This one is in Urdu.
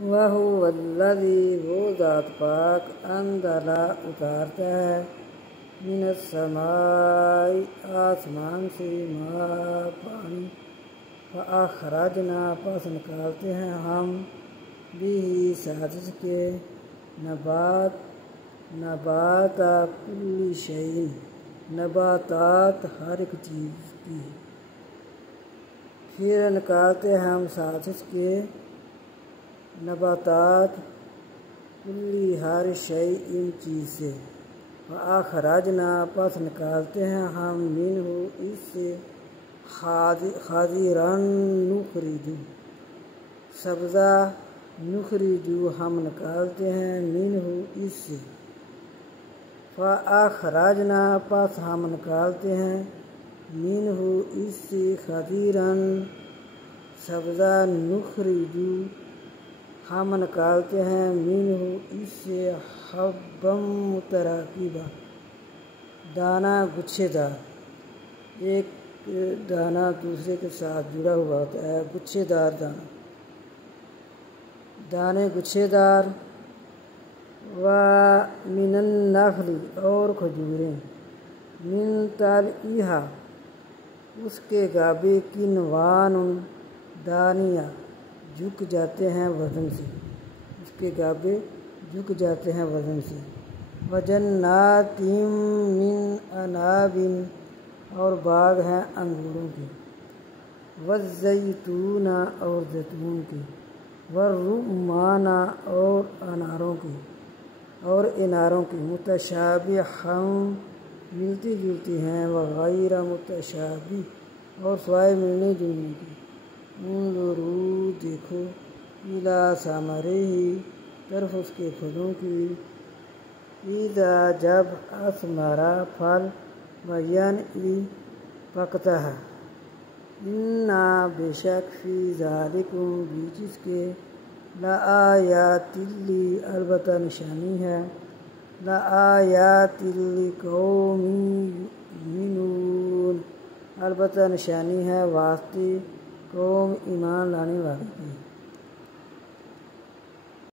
وَهُوَ الَّذِي وہ ذات پاک انزل اتارتا ہے من السماء آسمان سے ماء پانی فأخرجنا پس نکالتے ہیں ہم بھی ساتھ اس کے نبات کل شیء نباتات ہر ایک چیز کی، پھر نکالتے ہیں ہم ساتھ اس کے نباتات کلی ہر شیء ان چیز سے، فأخرجنا پس نکالتے ہیں ہم منہ اس سے خاضرن نخرج سبزہ نخرج ہم نکالتے ہیں منہ اس سے، فأخرجنا پس ہم نکالتے ہیں منہ اس سے خاضرن سبزہ نخرج ہم نکالتے ہیں منہ اس سے حبا متراکبا دانہ گچھے دار، ایک دانہ دوسرے کے ساتھ جڑا ہوا ہوتا ہے، گچھے دار دانے گچھے دار، وَمِنَ النَّخْلِ اور کھجوریں، مِن طَلْعِهَا اس کے گابے قِنوانٌ دانیاں جھک جاتے ہیں وزن سے، اس کے گابے جھک جاتے ہیں وزن سے، وَجَنَّاتٍ مِّنْ أَعْنَابٍ اور باغ ہیں انگوروں کے، وَالزَّيْتُونَ اور زیتون کے، وَالرُّمَّانَ اور اناروں کی، متشابہاً ملتی جلتی ہیں، وغیر متشابہ اور سوائے ملنے جلنے کی، انظروا دیکھو، الی ثمرہ طرف اس کے پھلوں کی، اذا جب اثمرا پھل، وینعی پکتا ہے، ان بے شک فی ذالکم بیچ اس کے، لآیات البتہ نشانی ہے، لآیات لقوم یؤمنون البتہ نشانی ہے واسطے قوم ایمان لانے والے کی۔